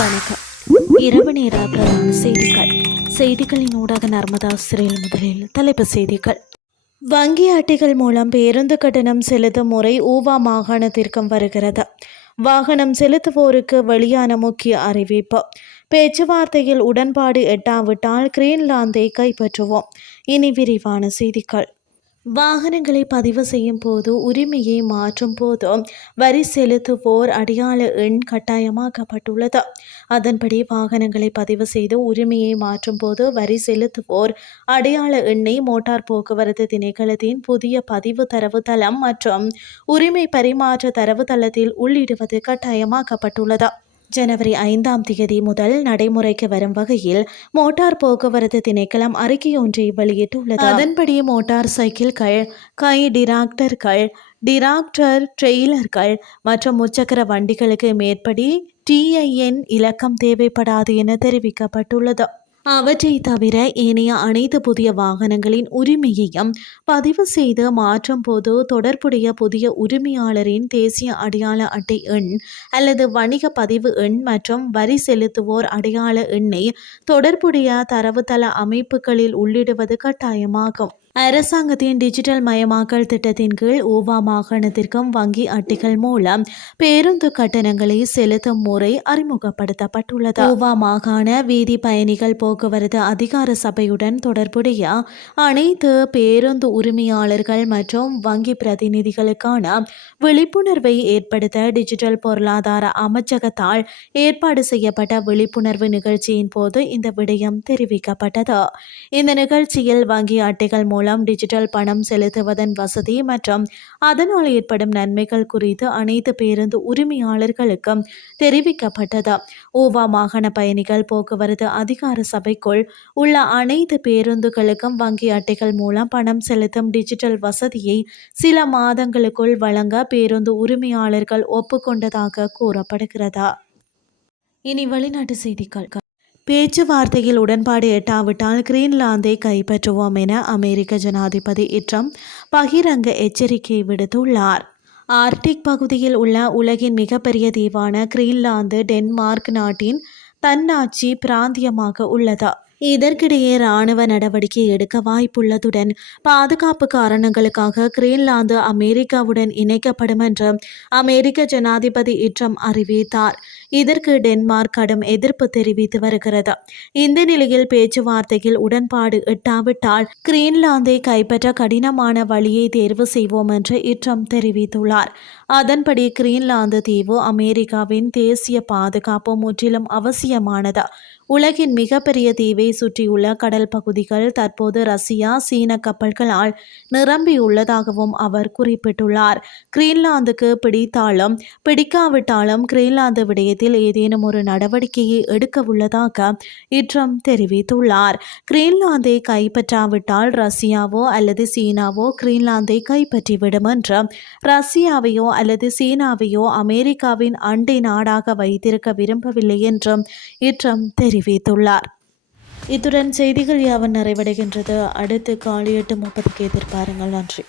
வணக்கம். இரவு நேர பிரதான செய்திகளின் ஊடாக நர்மதா சிறையில் முதலில் தலைப்புச் செய்திகள். வங்கி அட்டைகள் மூலம் பேருந்து கட்டணம் செலுத்தும் முறை ஊவா மாகாணத்திற்கும் வருகிறது. வாகனம் செலுத்துவோருக்கு வெளியான முக்கிய அறிவிப்பு. பேச்சுவார்த்தையில் உடன்பாடு எட்டாவிட்டால் கிரீன்லாந்தை கைப்பற்றுவோம். இனி விரிவான செய்திகள். வாகனங்களை பதிவு செய்யும் போது உரிமையை மாற்றும் போது வரி செலுத்துவோர் அடையாள எண் கட்டாயமாக்கப்பட்டுள்ளது. அதன்படி வாகனங்களை பதிவு செய்து உரிமையை மாற்றும் போது வரி செலுத்துவோர் அடையாள எண்ணை மோட்டார் போக்குவரத்து திணைக்களத்தின் புதிய பதிவு தரவுத்தளம் மற்றும் உரிமை பரிமாற்ற தரவுத்தளத்தில் உள்ளிடுவது கட்டாயமாக்கப்பட்டுள்ளது. ஜனவரி 5 முதல் நடைமுறைக்கு வரும் வகையில் மோட்டார் போக்குவரத்து திணைக்களம் அறிக்கையொன்றை வெளியிட்டுள்ளது. அதன்படி மோட்டார் சைக்கிள்கள், கை டிராக்டர்கள், டிராக்டர் ட்ரெய்லர்கள் மற்றும் முச்சக்கர வண்டிகளுக்கு மேற்படி TIN இலக்கம் தேவைப்படாது என தெரிவிக்கப்பட்டுள்ளது. அவற்றை தவிர ஏனைய அனைத்து புதிய வாகனங்களின் உரிமையையும் பதிவு செய்து மாற்றும் போது தொடர்புடைய புதிய உரிமையாளரின் தேசிய அடையாள அட்டை எண் அல்லது வணிக பதிவு எண் மற்றும் வரி செலுத்துவோர் அடையாள எண்ணை தொடர்புடைய தரவுத்தள அமைப்புகளில் உள்ளிடுவது கட்டாயமாகும். அரசாங்கத்தின் டிஜிட்டல் மயமாக்கல் திட்டத்தின் கீழ் ஊவா மாகாணத்திற்கும் வங்கி அட்டைகள் மூலம் பேருந்து கட்டணங்களை செலுத்தும் முறை அறிமுகப்படுத்தப்பட்டுள்ளது. ஊவா மாகாண வீதி பயணிகள் போக்குவரத்து அதிகார சபையுடன் தொடர்புடைய அனைத்து பேருந்து உரிமையாளர்கள் மற்றும் வங்கி பிரதிநிதிகளுக்கான விழிப்புணர்வை ஏற்படுத்த டிஜிட்டல் பொருளாதார அமைச்சகத்தால் ஏற்பாடு செய்யப்பட்ட விழிப்புணர்வு நிகழ்ச்சியின் போது இந்த விடயம் தெரிவிக்கப்பட்டது. இந்த நிகழ்ச்சியில் வங்கி அட்டைகள் மூலம் டிஜிட்டல் பணம் செலுத்துவதன் வசதி மற்றும் அதனால் ஏற்படும் நன்மைகள் குறித்து அனைத்து பேருந்து உரிமையாளர்களுக்கும் தெரிவிக்கப்பட்டது. ஊவா மாகாண பயணிகள் போக்குவரத்து அதிகார சபைக்குள் உள்ள அனைத்து பேருந்துகளுக்கும் வங்கி அட்டைகள் மூலம் பணம் செலுத்தும் டிஜிட்டல் வசதியை சில மாதங்களுக்குள் வழங்க பேருந்து உரிமையாளர்கள் ஒப்புக்கொண்டதாக கூறப்படுகிறது. இனி வெளிநாட்டு செய்திகள். பேச்சுவார்த்தையில் உடன்பாடு எட்டாவிட்டால் கிரீன்லாந்தை கைப்பற்றுவோம் என அமெரிக்க ஜனாதிபதி ட்ரம்ப் பகிரங்க எச்சரிக்கை விடுத்துள்ளார். ஆர்க்டிக் பகுதியில் உள்ள உலகின் மிகப்பெரிய தீவான கிரீன்லாந்து டென்மார்க் நாட்டின் தன்னாட்சி பிராந்தியமாக உள்ளது. இதற்கிடையே இராணுவ நடவடிக்கை எடுக்க வாய்ப்புள்ளதுடன் பாதுகாப்பு காரணங்களுக்காக கிரீன்லாந்து அமெரிக்காவுடன் இணைக்கப்படும் என்று அமெரிக்க ஜனாதிபதி ட்ரம்ப் அறிவித்தார். இதற்கு டென்மார்க் கடும் எதிர்ப்பு தெரிவித்து வருகிறது. இந்த நிலையில் பேச்சுவார்த்தையில் உடன்பாடு எட்டாவிட்டால் கிரீன்லாந்தை கைப்பற்ற கடினமான வழியை தேர்வு செய்வோம் என்று ட்ரம்ப் தெரிவித்துள்ளார். அதன்படி கிரீன்லாந்து தீவு அமெரிக்காவின் தேசிய பாதுகாப்பு முற்றிலும் அவசியமானது. உலகின் மிகப்பெரிய தீவை சுற்றியுள்ள கடல் பகுதிகள் தற்போது ரஷ்யா, சீன கப்பல்களால் நிரம்பியுள்ளதாகவும் அவர் குறிப்பிட்டுள்ளார். கிரீன்லாந்துக்கு பிடித்தாலும் பிடிக்காவிட்டாலும் கிரீன்லாந்து விடயத்தில் ஏதேனும் ஒரு நடவடிக்கையை எடுக்க உள்ளதாக ட்ரம்ப் தெரிவித்துள்ளார். கிரீன்லாந்தை கைப்பற்றாவிட்டால் ரஷ்யாவோ அல்லது சீனாவோ கிரீன்லாந்தை கைப்பற்றிவிடும் என்று ரஷ்யாவையோ அல்லது சீனாவையோ அமெரிக்காவின் அண்டை நாடாக வைத்திருக்க விரும்பவில்லை என்றும் ட்ரம்ப் தெரிவித்துள்ளார். இத்துடன் செய்திகள் யாவன் நிறைவடைகின்றது. அடுத்து காலை 8:30 எதிர்பாருங்கள். நன்றி.